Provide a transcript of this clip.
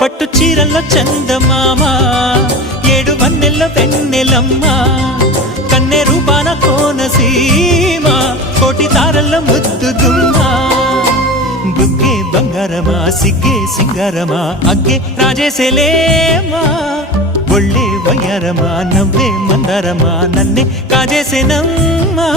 పట్టు చీరల్లో చందమామ ఏడు వన్నెల్లో వెన్నెలమ్మ కన్నె రూపాన కోనసీమ కోటి తారల్లో ముద్దు గుమ్మ బుగ్గే బంగారమా సిగ్గే సింగారమా అగ్గే రాజేసేలేమా ఒళ్ళే వయ్యారమా నవ్వే మందారమా నన్నే కాజేసేనమ్మా